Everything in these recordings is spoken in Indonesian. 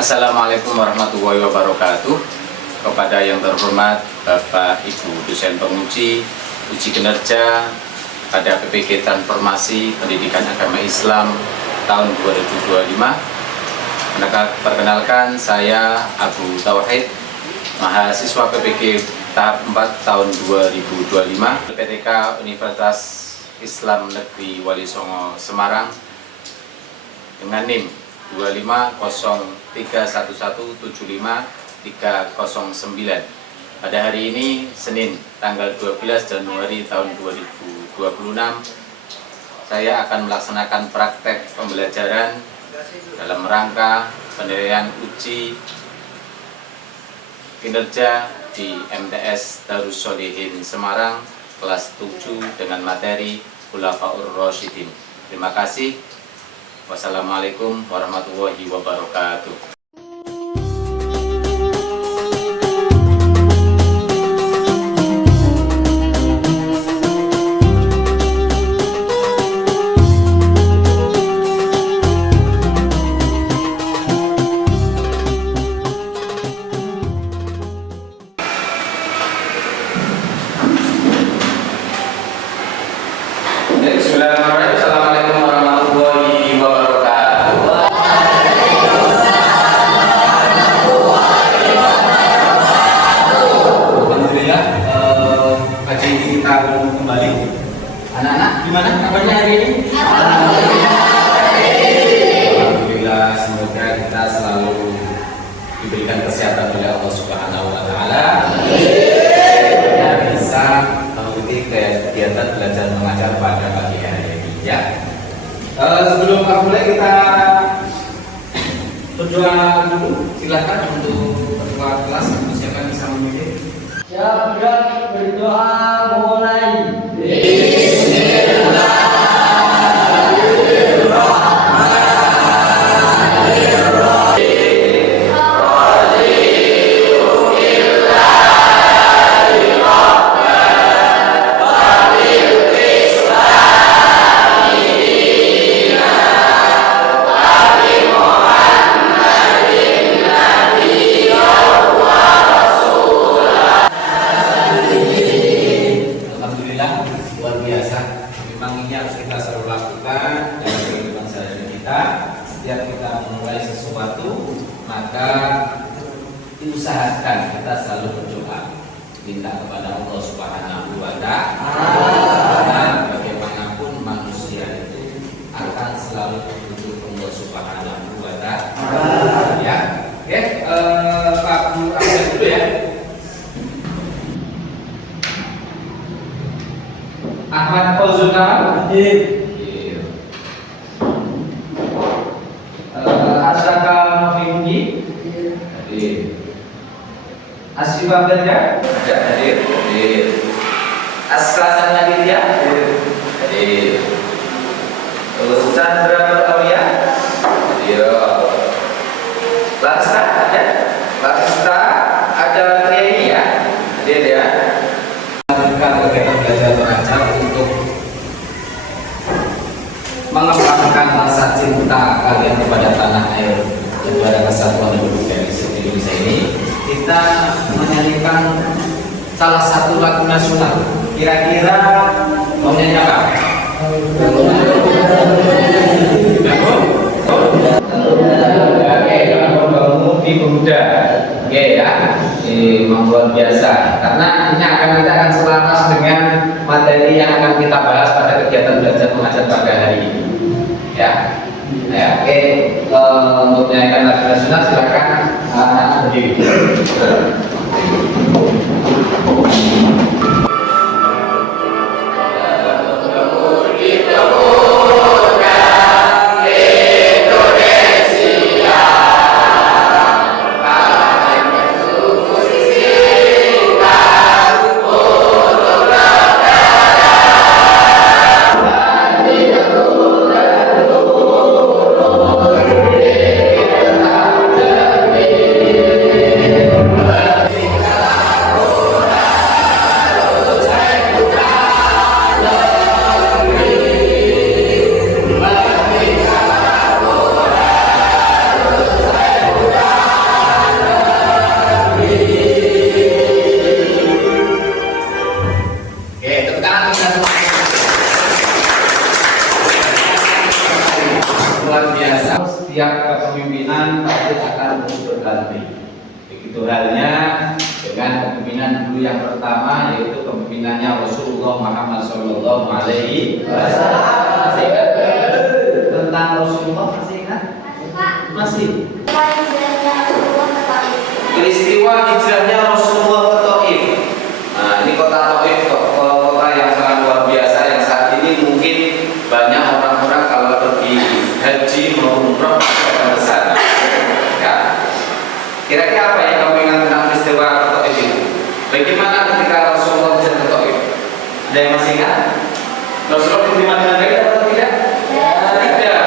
Assalamualaikum warahmatullahi wabarakatuh. Kepada yang terhormat Bapak Ibu dosen penguji uji kinerja pada PPG Transformasi Pendidikan Agama Islam tahun 2025. Perkenalkan, saya Abu Tauhid, mahasiswa PPG tahap 4 tahun 2025 PTK Universitas Islam Negeri Wali Songo Semarang dengan NIM 25031175309. Pada hari ini Senin tanggal 12 Januari tahun 2026, saya akan melaksanakan praktek pembelajaran dalam rangka penilaian uji kinerja di MTS Darussolihin Semarang kelas 7 dengan materi Khulafaur Rasyidin. Terima kasih. Wassalamualaikum warahmatullahi wabarakatuh. Bismillahirrahmanirrahim. Assalamualaikum warahmatullahi wabarakatuh. Alhamdulillah, pagi ini kita kembali. Anak-anak, gimana kabarnya hari ini? Alhamdulillah, semoga kita selalu diberikan kesehatan oleh Allah Subhanahu wa Ta'ala. Dan bisa mengikuti kegiatan belajar mengajar pada pagi hari ini, ya. Sebelum mulai kita berdoa dulu. Silakan untuk ketua kelas, siapa yang bisa memilih? Siap, berdoa mulai. Luar biasa, memang ini harus kita selalu lakukan dalam kehidupan sehari-hari kita. Setiap kita memulai sesuatu, maka diusahakan kita selalu berdoa, minta kepada Allah Subhanahu wa Ta'ala. Bagaimanapun manusia itu akan selalu butuh Allah Subhanahu wa Ta'ala. Ya, oke, Pak Bu Ahmad dulu ya. Ahmad Fauzul Kamal, Asaka Mafiuji, Asifah Ganja, hadir. Askasan Nadia, hadir. Chandra Nuraulia, hadir. Laksa ada, Laksa ada Triani ya, hadir ya. Kegiatan belajar mengajar untuk mengembangkan rasa cinta kalian kepada tanah air, kepada kesatuan Republik Indonesia ini. Kita menyanyikan salah satu lagu nasional. Kira-kira mau nyanyi apa? Oke, bangun di pemuda. Oke ya, memang luar biasa. Karena ini kita akan selaras dengan materi yang akan kita bahas pada kegiatan belajar mengajar pada hari ini. Ya, oke. Untuk menyanyikan lagu nasional silakan anak berdiri. kepemimpinan pasti akan terus berganti. Begitu halnya dengan kepemimpinan dulu yang pertama, yaitu kepemimpinannya Rasulullah Muhammad Sallallahu Alaihi Wasallam. Masih ingat tentang Rasulullah? Masih ingat? Masih. Peristiwa hijrahnya Rasulullah ke Taif. Nah, ini kota Taif, kota yang sangat luar biasa yang saat ini mungkin banyak orang-orang kalau pergi haji mau umrah akan ke sana. Ya. Kira-kira apa yang kamu ingat tentang peristiwa ke Taif itu? Bagaimana ketika Rasulullah hijrah ke Taif? Ada yang masih ingat? Rasulullah diterima dengan baik atau tidak? Tidak.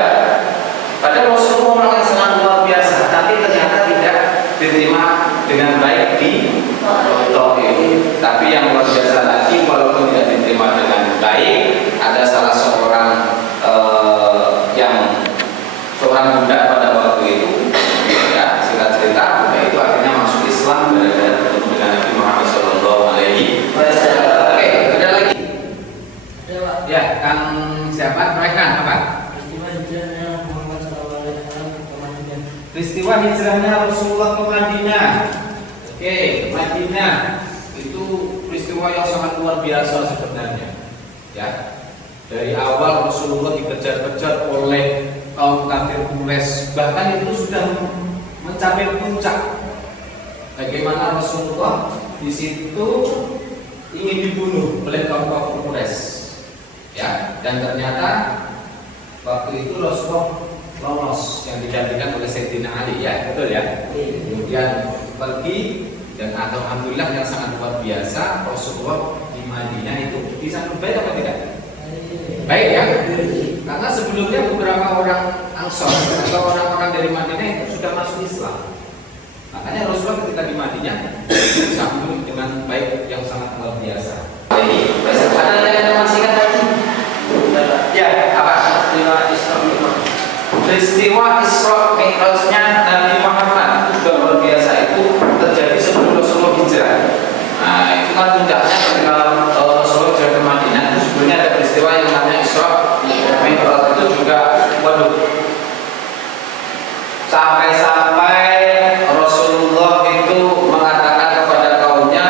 Padahal Rasulullah orang yang sangat luar biasa, tapi ternyata tidak diterima dengan baik di Taif. Tapi yang luar biasa lagi, walaupun tidak diterima dengan baik, ada salah seorang seorang budak pada waktu itu, ya singkat cerita, budak itu akhirnya masuk Islam gara-gara bertemu dengan Nabi Muhammad Sallallahu Alaihi Wasallam. Oke, ada lagi? Ya, Kang siapa? Rekan apa? Peristiwa hijrahnya Rasulullah ke Madinah. Oke, Madinah itu peristiwa yang sangat luar biasa sebenarnya. Ya, dari awal Rasulullah dikejar-kejar oleh kaum kafir Quraisy, bahkan itu sudah mencapai puncak. Bagaimana Rasulullah di situ ingin dibunuh oleh kaum kafir Quraisy. Ya, dan ternyata waktu itu Rasulullah lolos yang digantikan oleh Sayyidina Ali, ya betul ya. Kemudian pergi dan alhamdulillah yang sangat luar biasa, Rasulullah di Madinah itu bisa baik apa tidak? Baik ya. Karena sebelumnya beberapa orang Ansor atau orang-orang dari Madinah itu sudah masuk Islam. Makanya Rasulullah ketika di Madinah disambut dengan baik yang sangat luar biasa. Ada yang masih ingat lagi? Ya, apa? Peristiwa Isra Mi'rajnya Nabi Muhammad itu juga luar biasa, itu terjadi sebelum Rasulullah hijrah. Nah, itu kan puncaknya ketika Rasulullah hijrah ke Madinah, itu sebelumnya ada peristiwa yang namanya Isra Mi'raj. Itu juga, waduh, sampai-sampai Rasulullah itu mengatakan kepada kaumnya,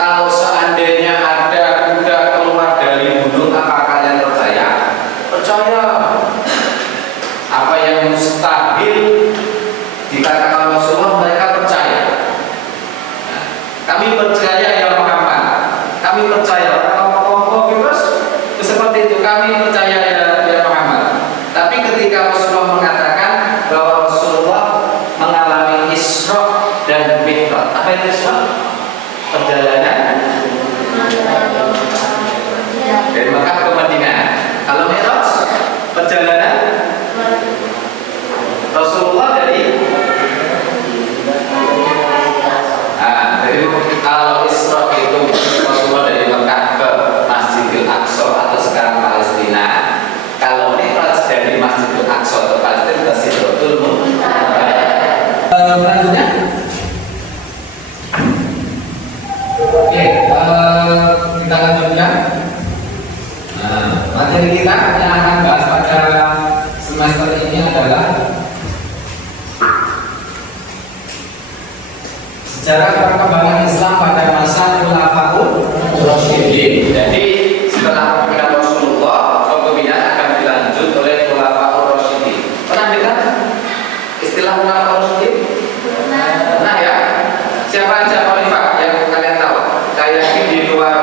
kalau seandainya ada kuda keluar dari gunung, apa kalian percaya? Percaya. Apa yang mustahil dikatakan Rasulullah, mereka percaya. Nah, kami percaya ya Muhammad, kami percaya. Kalau virus seperti itu, kami percaya ya Muhammad. Tapi ketika Rasulullah mengatakan bahwa Rasulullah mengalami Isra dan Mi'raj, apa itu Isra? Perjalanan dari Makkah ke Madinah. Kalau Mi'raj, perjalanan Rasulullah dari kalau Isra itu Rasulullah dari Mekah ke Masjidil Aqsa atau sekarang Palestina. Kalau Mi'raj dari Masjidil Aqsa atau Palestina ke Sidratul Muntaha. Selanjutnya, oke, kita lanjutkan. Nah, materi kita yang akan bahas pada semester ini adalah sejarah perkembangan Islam pada masa Khulafaur Rasyidin. Jadi setelah kepemimpinan Rasulullah, kepemimpinan akan dilanjut oleh Khulafaur Rasyidin. Pernah dengar istilah Khulafaur Rasyidin? Pernah ya? Siapa aja khalifah yang kalian tahu? Saya yakin di luar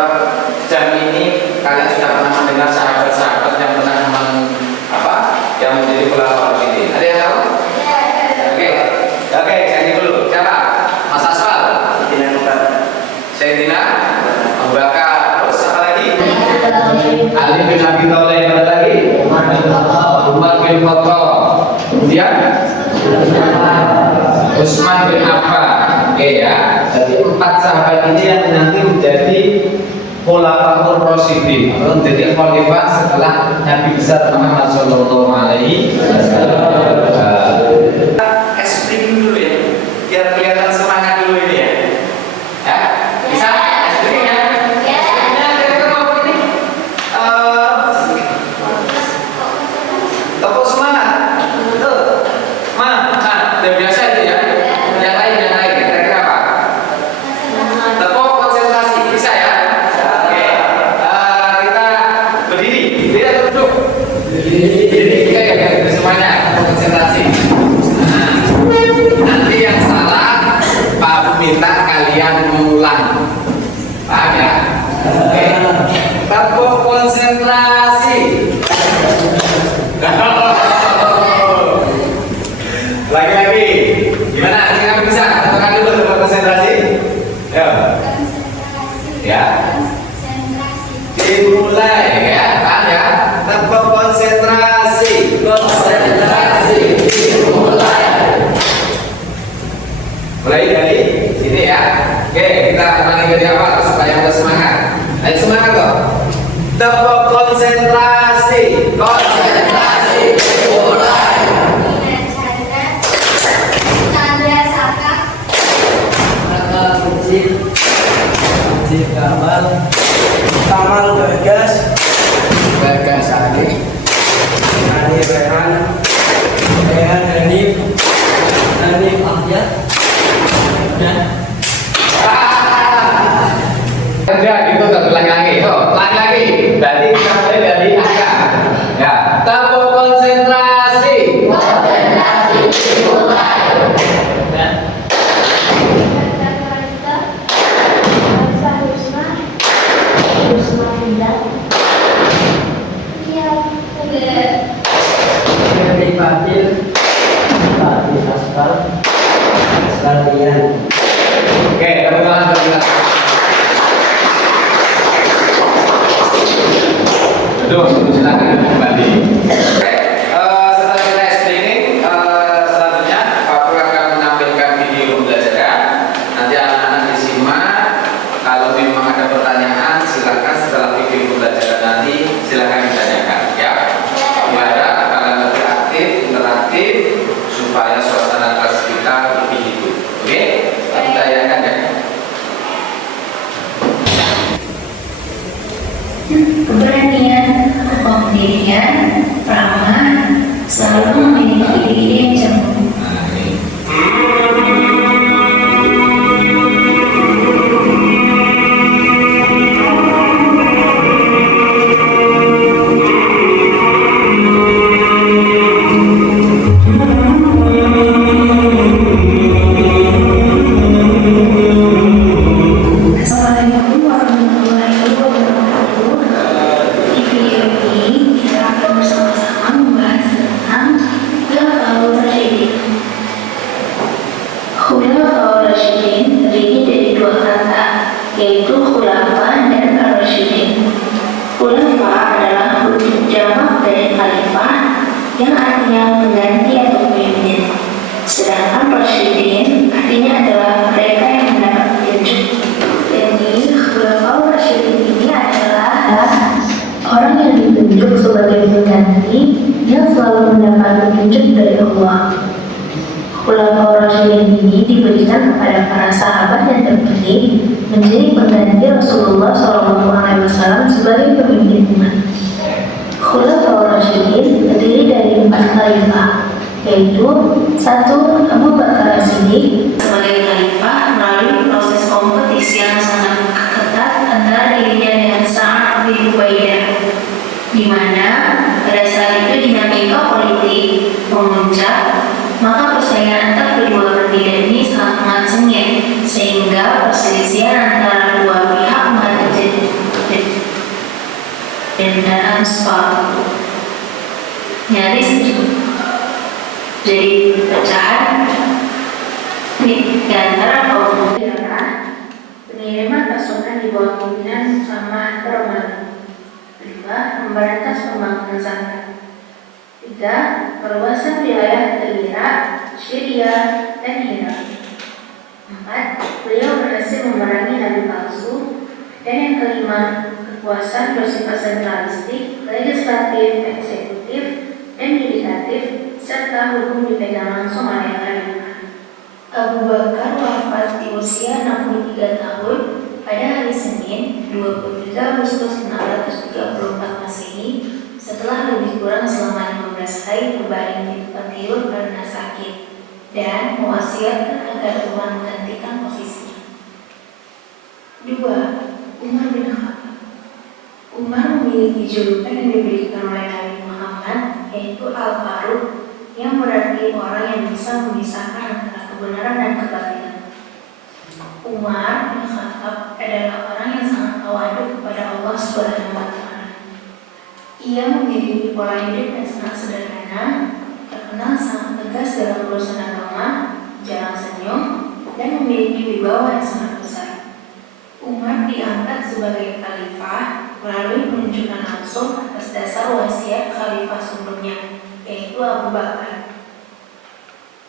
jam ini kalian sudah pernah mendengar sahabat-sahabat yang pernah yang menjadi Khulafaur Rasyidin. Ada yang tahu? Oke, saya dulu. Siapa? Mas Aswal, Sayyidina Abu Bakar, terus apa lagi? Ali bin Abi Thalib, ada lagi? Umar bin Khattab, kemudian Utsman bin Affan. Oke ya, jadi 4 sahabat ini yang nanti menjadi Khulafaur Rasyidin, menjadi khalifah setelah Nabi besar Muhammad Sallallahu Alaihi Wasallam. Explain dulu ya, biar kelihatan semangat dulu ini ya. Ya, bisa explain ya? Ya. Kita mau ini tepuk semangat, betul. Lagi-lagi. Gimana? Kamu bisa? Tekan dulu tempat konsentrasi. Ayo. Ya. Dimulai ya, kan ya. Tempat konsentrasi. Konsentrasi. Dimulai. Mulai dari sini ya. Oke, kita ulangi dari awal supaya kita semangat. Ayo semangat kok. Tempat konsentrasi. Konsentrasi. Dimulai. Kamal Bagas Ali Rehan Hanif Ahyad dan Ya gitu tuh, ulangi lagi. Tuh, ulangi lagi. Berarti kita mulai dari angka. Ya, tempat konsentrasi. Konsentrasi dimulai. Ya. Febri Fadil Askar Rian. Oke, tepuk tangan bagi kita. Betul, silakan kembali. Setelah kita screening, selanjutnya Pak Pur akan menampilkan video pembelajaran. Nanti anak-anak disimak. Kalau memang ada pertanyaan, silakan setelah video pembelajaran nanti silakan ditanyakan. Ya, biar kalian lebih aktif, interaktif, supaya suasana kelas kita lebih hidup. Oke, kita tanyakan ya. Keberanian, kepemimpinan, ramah, selalu memiliki ide yang cermat. Nah, ini. Assalamualaikum warahmatullahi wabarakatuh. Di video ini kita akan bersama-sama membahas tentang Khulafaur Rasyidin. Khulafaur Rasyidin terdiri dari dua kata, yaitu khulafa dan ar-rasyidin. Khulafa adalah huruf jamak dari khalifah yang artinya pengganti atau pemimpin. Sedangkan rasyidin artinya adalah mereka yang mendapat petunjuk. Jadi, Khulafaur Rasyidin ini adalah orang yang ditunjuk sebagai pengganti yang selalu mendapat petunjuk dari Allah. Khulafaur Rasyidin ini diberikan kepada para sahabat yang terpilih menjadi pengganti Rasulullah SAW sebagai pemimpin umat. Khulafaur Rasyidin terdiri dari 4 khalifah, yaitu 1. Abu Bakar As-Siddiq sebagai khalifah melalui proses kompetisi yang sangat ketat antara dirinya dengan Sa'ad bin Ubaidah, di mana pada saat itu dinamika politik memuncak, maka persaingan antar kedua kandidat ini sangat sengit sehingga perselisihan antara dua pihak mulai terjadi dan Ansar nyaris jadi pecahan di antara kaum muda. Pengiriman pasukan di bawah pimpinan Usama Romawi. 2. Memberantas pembangunan zakat. 3. Perluasan wilayah ke Irak, Syria, dan Irak. 4. Beliau berhasil memerangi nabi palsu. Dan yang kelima, kekuasaan bersifat sentralistik, legislatif, eksekutif, dan yudikatif, serta hukum dipegang langsung oleh khalifah. Abu Bakar wafat di usia 63 tahun pada hari Senin 27 Agustus 634 Masehi setelah lebih kurang selama 15 hari berbaring di tempat tidur karena sakit dan mewasiatkan agar Umar menggantikan posisinya. 2. Umar bin Khattab. Umar memiliki julukan yang diberikan oleh Nabi Muhammad, yaitu Al-Faruq, yang berarti orang yang bisa memisahkan antara kebenaran dan kebatilan. Umar bin Khattab adalah orang yang sangat tawadhu kepada Allah Subhanahu wa Ta'ala. Ia memiliki pola hidup yang sangat sederhana, terkenal sangat tegas dalam urusan agama, jarang senyum, dan memiliki wibawa yang sangat besar. Umar diangkat sebagai khalifah melalui penunjukan langsung atas dasar wasiat khalifah sebelumnya, yaitu Abu Bakar.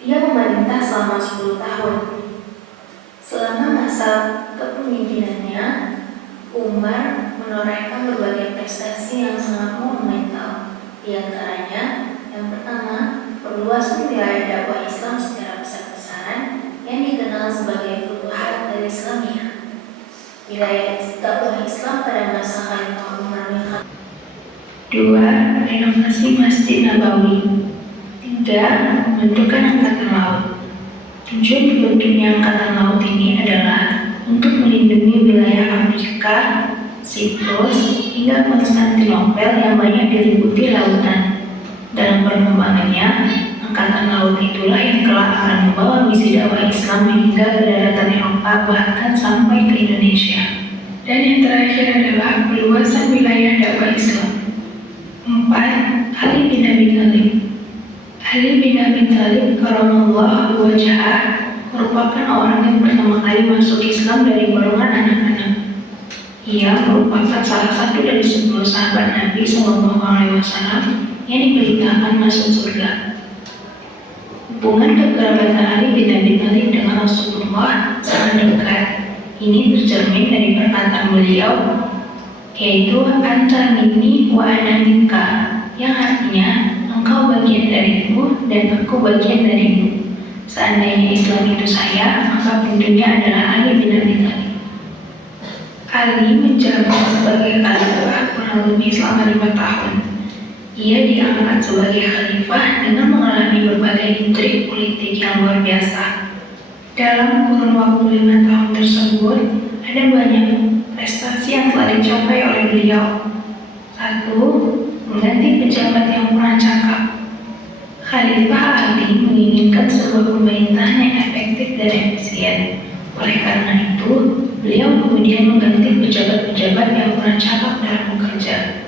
Ia memerintah selama 10 tahun. Selama masa kepemimpinannya, Umar menorehkan berbagai prestasi yang sangat monumental. Di antaranya, yang pertama, perluasan wilayah dakwah Islam secara besar-besaran yang dikenal sebagai Futuhat al-Islamiyah. Wilayah dakwah Islam pada masa Khalifah Umar bin Khattab. 2. Renovasi Masjid Nabawi. 3. Pembentukan Angkatan Laut. Tujuan dibentuknya Angkatan Laut ini adalah untuk melindungi wilayah Afrika, Siprus, hingga Konstantinopel yang banyak diliputi lautan. Dalam perkembangannya, Angkatan Laut itulah yang kelak akan membawa misi dakwah Islam hingga ke daratan Eropa, bahkan sampai ke Indonesia. Dan yang terakhir adalah perluasan wilayah dakwah Islam. 4. Ali bin Abi Thalib. Ali bin Abi Thalib karamallahu wajhah merupakan orang yang pertama kali masuk Islam dari golongan anak-anak. Ia merupakan salah satu dari 10 sahabat Nabi SAW yang diberitakan masuk surga. Hubungan kekerabatan Ali bin Abi Thalib dengan Rasulullah sangat dekat. Ini tercermin dari perkataan beliau, yaitu anta minni wa ana minka, yang artinya engkau bagian dariku dan aku bagian darimu. Seandainya Islam itu saya, maka penduduknya adalah Ali bin Abi Thalib. Ali menjabat sebagai khalifah kurang lebih selama 5 tahun. Ia diangkat sebagai khalifah dengan mengalami berbagai intrik politik yang luar biasa. Dalam kurun waktu 5 tahun tersebut, ada banyak prestasi yang telah dicapai oleh beliau. 1. Mengganti pejabat yang kurang cakap. Khalifah Ali menginginkan sebuah pemerintahan yang efektif dan efisien. Oleh karena itu, beliau kemudian mengganti pejabat-pejabat yang kurang cakap dalam bekerja.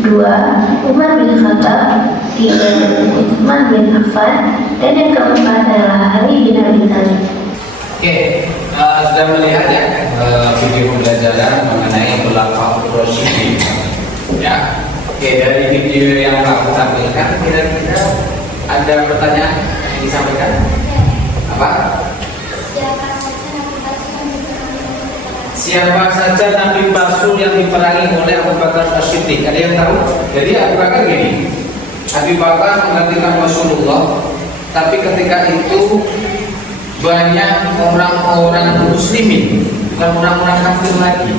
2. Umar bin Khattab. 3. Utsman bin Affan. Dan yang keempat adalah Ali bin Abi Thalib. Oke, sudah melihat ya video pembelajaran mengenai Khulafaur Rasyidin. Ya, oke, dari video yang aku tampilkan, kira-kira ada pertanyaan yang disampaikan? Apa? Siapa saja Nabi palsu yang diperangi oleh Abu Bakar As-Siddiq? Ada yang tahu? Jadi Abu Bakar gini, Abu Bakar menggantikan Rasulullah, tapi ketika itu banyak orang-orang muslimin, bukan orang-orang kafir lagi.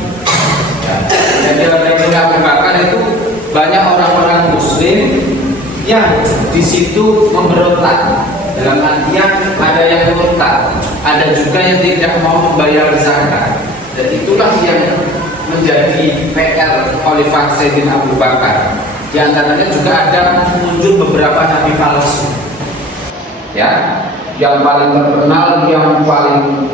Ya. Jadi Abu Bakar itu banyak orang-orang muslim yang di situ memberontak. Dalam artian ada yang murtad, ada juga yang tidak mau membayar zakat. Dan itulah yang menjadi PR Khalifah Sayyidina Abu Bakar. Di antaranya juga ada muncul beberapa nabi palsu. Ya, yang paling terkenal, yang paling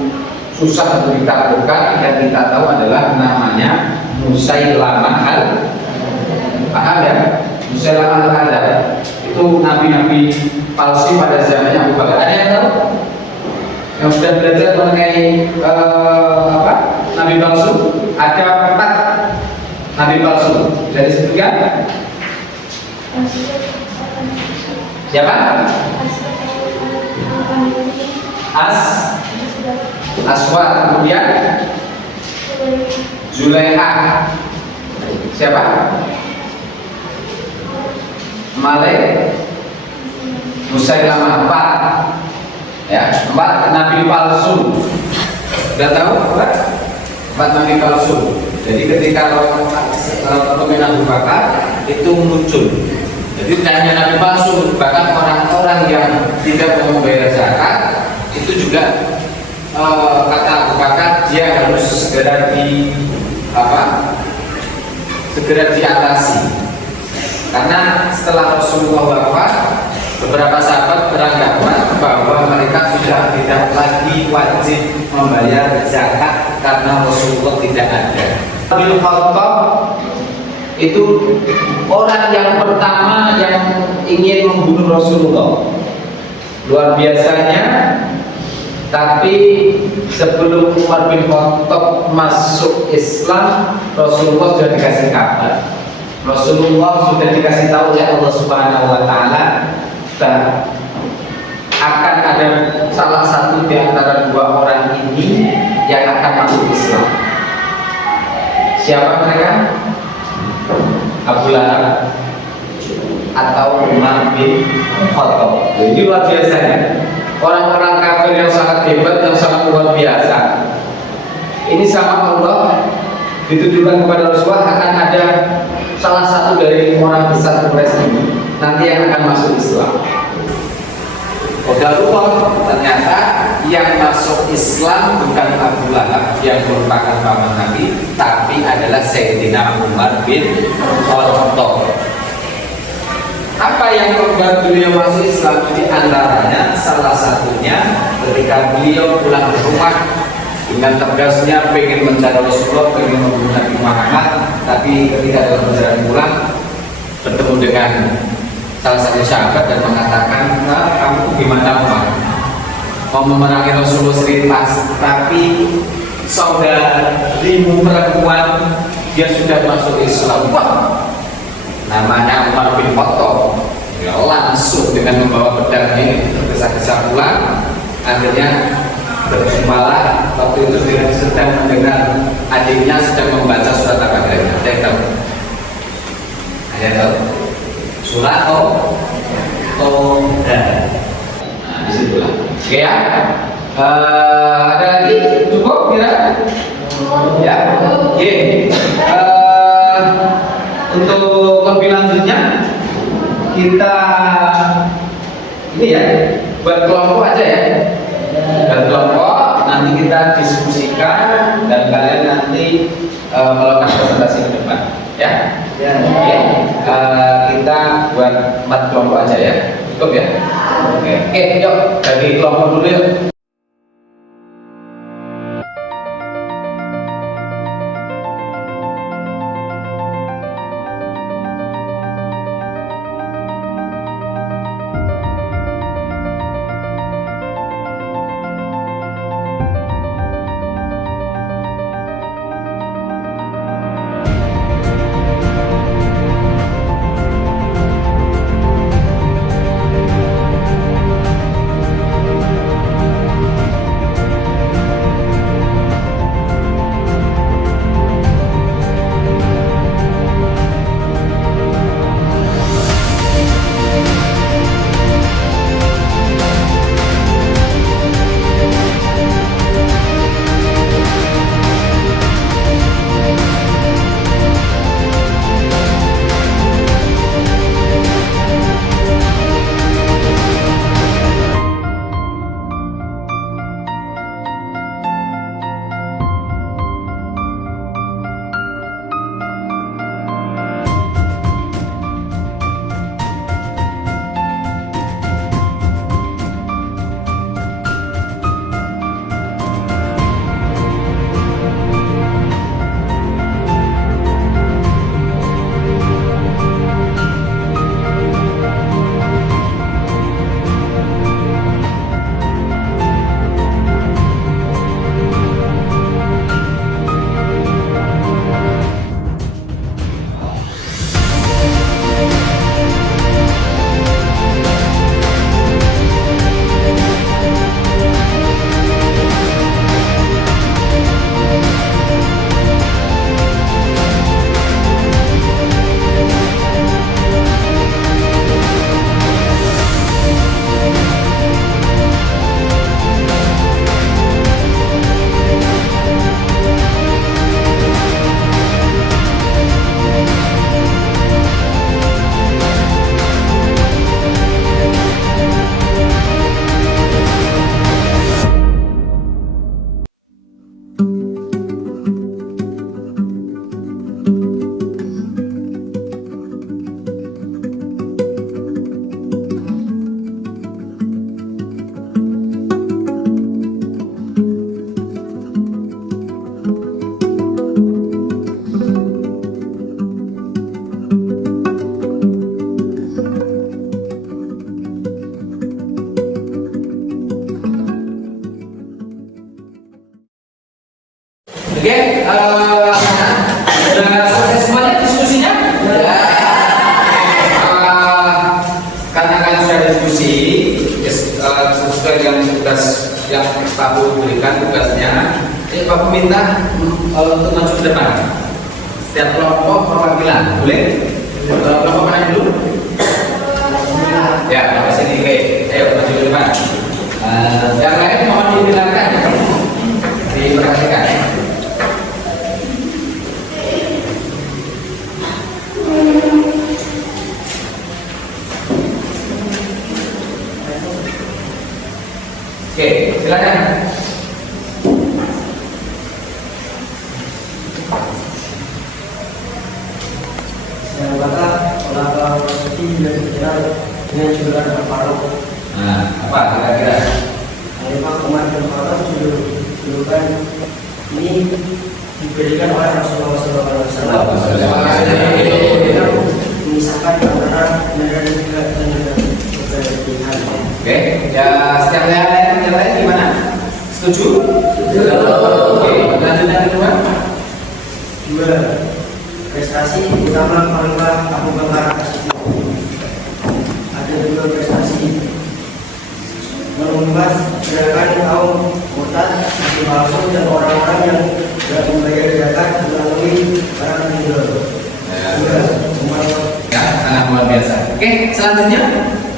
susah untuk ditaklukkan dan kita tahu adalah namanya Musailamah al-Kadzdzab. Ya, Musailamah al-Kadzdzab itu nabi-nabi palsu pada zamannya Abu Bakar. Ada yang tahu? Yang sudah belajar mengenai nabi palsu? Ada 4 nabi palsu. Dari sebutkan? Siapa? Aswad, kemudian Zulaiha. Siapa? Malik, Musailamah. 4. Ya, 4 nabi palsu. Sudah tahu? 4 nabi palsu. Jadi ketika kepemimpinan Abu Bakar itu muncul. Jadi tidak hanya nabi palsu, bahkan orang-orang yang tidak mau membayar zakat itu juga kata Abu Bakar dia harus segera diatasi. Karena setelah Rasulullah wafat, beberapa sahabat beranggapan bahwa mereka sudah tidak lagi wajib membayar zakat karena Rasulullah tidak ada. Abu Khattab itu orang yang pertama yang ingin membunuh Rasulullah. Luar biasanya, tapi sebelum Umar bin Khattab masuk Islam, Rasulullah sudah dikasih kabar. Rasulullah sudah dikasih tahu oleh Allah Subhanahu wa taala akan ada salah satu di antara dua orang ini yang akan masuk Islam. Siapa mereka? Abu Lahab atau Umar bin Khattab. Ini luar biasanya. Orang-orang kafir yang sangat hebat, yang sangat luar biasa. Ini sama Allah ditujukan kepada Rasulullah akan ada salah satu dari orang besar Quraisy ini nanti yang akan masuk Islam. Qadarullah, ternyata yang masuk Islam bukan Abu Lahab yang merupakan paman Nabi, tapi adalah Sayyidina Umar bin Khattab. Apa yang membuat beliau masuk Islam? Di antaranya salah satunya ketika beliau pulang ke rumah dengan tegasnya pengen mencari Rasulullah, pengen membunuh Nabi Muhammad, tapi ketika dalam perjalanan pulang bertemu dengan salah satu sahabat dan mengatakan, kamu gimana Umar? Mau memerangi Rasulullah serintas, tapi saudarimu perempuan dia sudah masuk Islam. Wah, namanya Umar bin Khattab. Ya, langsung dengan membawa pedangnya ini tergesa-gesa pulang. Akhirnya berjumpalah. Waktu itu dia sedang mendengar adiknya sedang membaca surat apa kira-kira? Ada yang tahu? Ada yang tahu? Surat Toba. Nah, disitulah. Oke ya. Ada lagi? Cukup kira? Ya. Oke. Untuk lebih lanjutnya kita ini ya buat kelompok aja ya. Buat kelompok nanti kita diskusikan dan kalian nanti melakukan presentasi ke depan ya. Oke. Kita buat 4 kelompok aja ya. Cukup ya. Oke, yuk bagi kelompok dulu yuk. Oke, sudah selesai semuanya diskusinya? Ya. Karena kalian sudah diskusi, sesuai dengan tugas yang Pak Bu berikan tugasnya, Pak Bu minta untuk maju ke depan. Setiap kelompok perwakilan, boleh? Kelompok mana dulu? Ya, sampai sini, oke. Ayo maju ke depan. Yang lain mohon dibilangkan, diperhatikan. Oke, silakan. Yang kata olahraga seperti yang dikenal dengan julukan Al-Faruq. Nah, apa kira-kira? Kalimat Umar bin Khattab julukan ini diberikan oleh Rasulullah SAW. Memisahkan antara benar dan juga kebalikan. Oke, ya setiap yang lain gimana? Setuju? Oke, lanjutnya kedua. Dua, prestasi utama Khalifah Abu Bakar As-Siddiq. Ada dua prestasi: mengubah gerakan kaum murtad, hakim palsu, dan orang-orang yang tidak membayar zakat melalui barang tinggal. Dua, Ya, sangat luar biasa. Oke, selanjutnya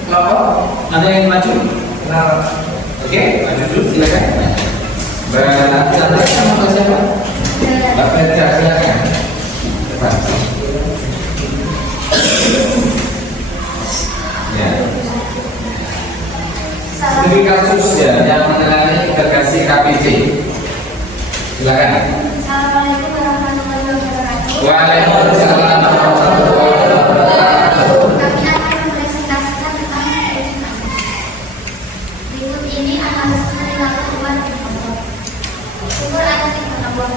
kelompok mana yang maju? Oke, maju dulu silakan. Mbak Chandra sama siapa? Mbak Fedra silakan. Cepat. Ya. Studi kasus ya yang mengenai integrasi KPC. Silakan. Assalamualaikum warahmatullahi wabarakatuh. Waalaikumsalam warahmatullahi wabarakatuh. Kami akan mempresentasikan tentang kehidupan. Berikut ini analisa perilaku Umar bin Khattab. Sumber ayat firman Allah.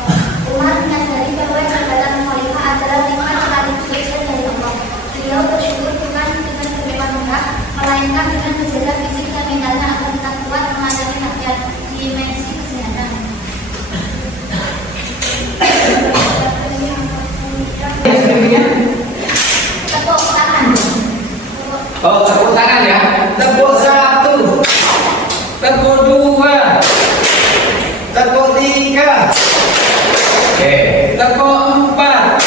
Umar menyadari bahwa jabatan khalifah adalah nikmat sekaligus ujian dari Allah. Beliau bersyukur bukan dengan berdepan muka, melainkan dengan menjaga fisik dan mentalnya agar tetap kuat menghadapi rakyat di dimensi kesehatan. Tepuk tangan. Oh, tepuk tangan ya. Tepuk satu, tepuk dua, tepuk tiga, oke, tepuk empat.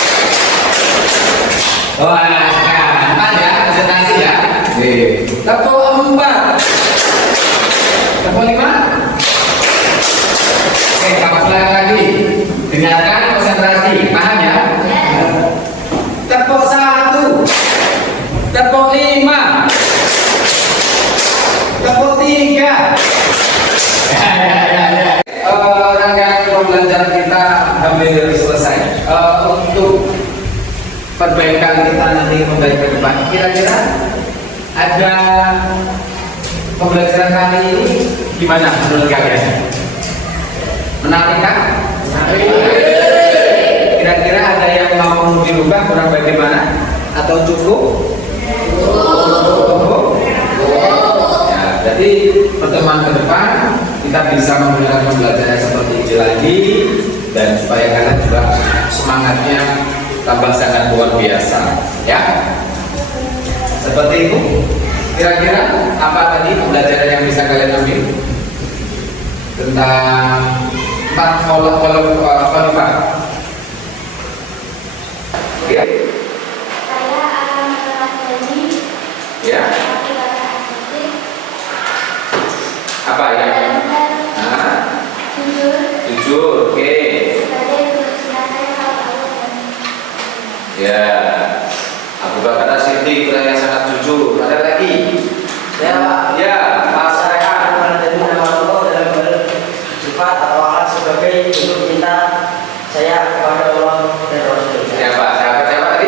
Wah, empat ya, presentasi ya. Oke, tepuk empat, tepuk lima. Oke, kamu ulang lagi. Dengarkan, konsentrasi, paham ya? Tepuk satu, tepuk lima, tepuk tiga. Rangkaian pembelajaran kita hampir selesai. Untuk perbaikan kita nanti kembali ke depan, kira-kira ada pembelajaran kali ini gimana menurut kalian? Menarik kan? Kira-kira ada yang mau dirubah kurang bagaimana? Atau cukup? Cukup? Ya, jadi pertemuan ke depan kita bisa menggunakan pembelajaran seperti ini lagi, dan supaya kalian juga semangatnya tambah sangat luar biasa, ya. Seperti itu. Kira-kira apa tadi pembelajaran yang bisa kalian ambil tentang 4 khalifah? Ya. Saya akan mempelajari Ya. Abu Bakar As-Siddiq, Apa ya? benar-benar Nah, jujur jujur, oke. sebagai kesucian kalau Allah dan Ya. Abu Bakar As-Siddiq orang yang sangat jujur. Ada lagi? Ya, Ya, Mas Rehan. menjadi nama Allah dalam bersifat atau akhlak sebagai bentuk cinta saya kepada Allah dan Rasul. Siapa? Siapa tadi?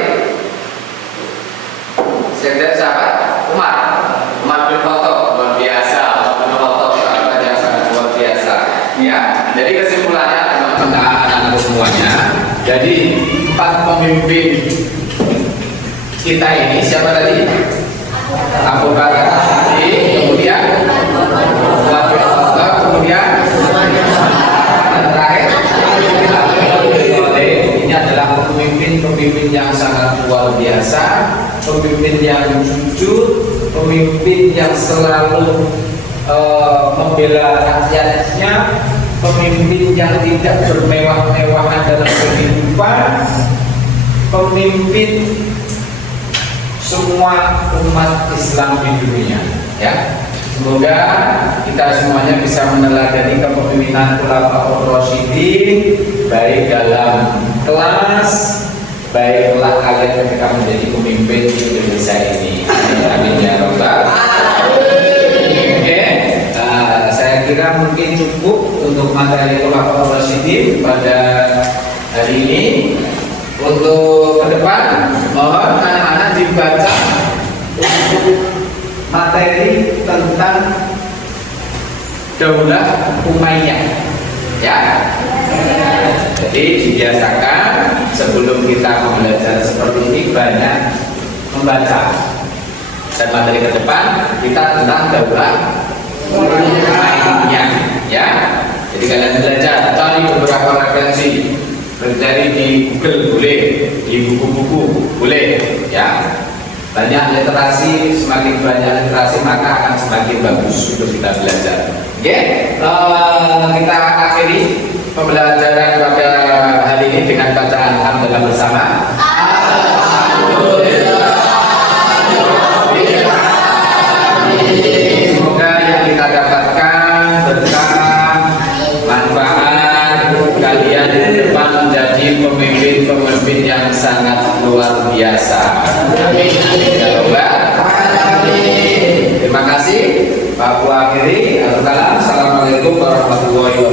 Siapa? Umar bin Khattab. Luar biasa. Umar bin Khattab sahabat yang sangat luar biasa. Ya. Jadi kesimpulannya teman-teman anak-anak semuanya. Jadi 4 pemimpin kita ini siapa tadi? Abu Bakar As-Siddiq, kemudian Umar bin Khattab, kemudian dan terakhir pemimpin yang jujur, pemimpin yang selalu membela rakyatnya, pemimpin yang tidak bermewah-mewahan dalam kehidupan, pemimpin semua umat Islam di dunia. Ya, semoga kita semuanya bisa meneladani kepemimpinan Khulafaur Rasyidin, baik dalam kelas, baik kelak kalian ketika menjadi pemimpin di Indonesia ini. Amin ya rabbal alamin. Oke, saya kira mungkin cukup untuk materi Khulafaur Rasyidin pada hari ini. Untuk ke depan, mohon anak-anak dibaca untuk materi tentang Daulah Umayyah, ya. Jadi dibiasakan sebelum kita belajar seperti ini banyak membaca. Dan materi ke depan kita tentang Daulah Umayyah, ya. Jadi kalian belajar, cari beberapa referensi. Mencari di Google boleh, di buku-buku boleh, ya. Banyak literasi, semakin banyak literasi maka akan semakin bagus untuk kita belajar. Oke, kita akhiri pembelajaran pada hari ini dengan bacaan alhamdulillah bersama. Semoga yang kita dapatkan berkah, manfaat, kalian di depan menjadi pemimpin-pemimpin yang sangat luar biasa. Amin. Ya Rabbal alamin. Terima kasih. Pak Bu akhiri. Assalamualaikum warahmatullahi wabarakatuh.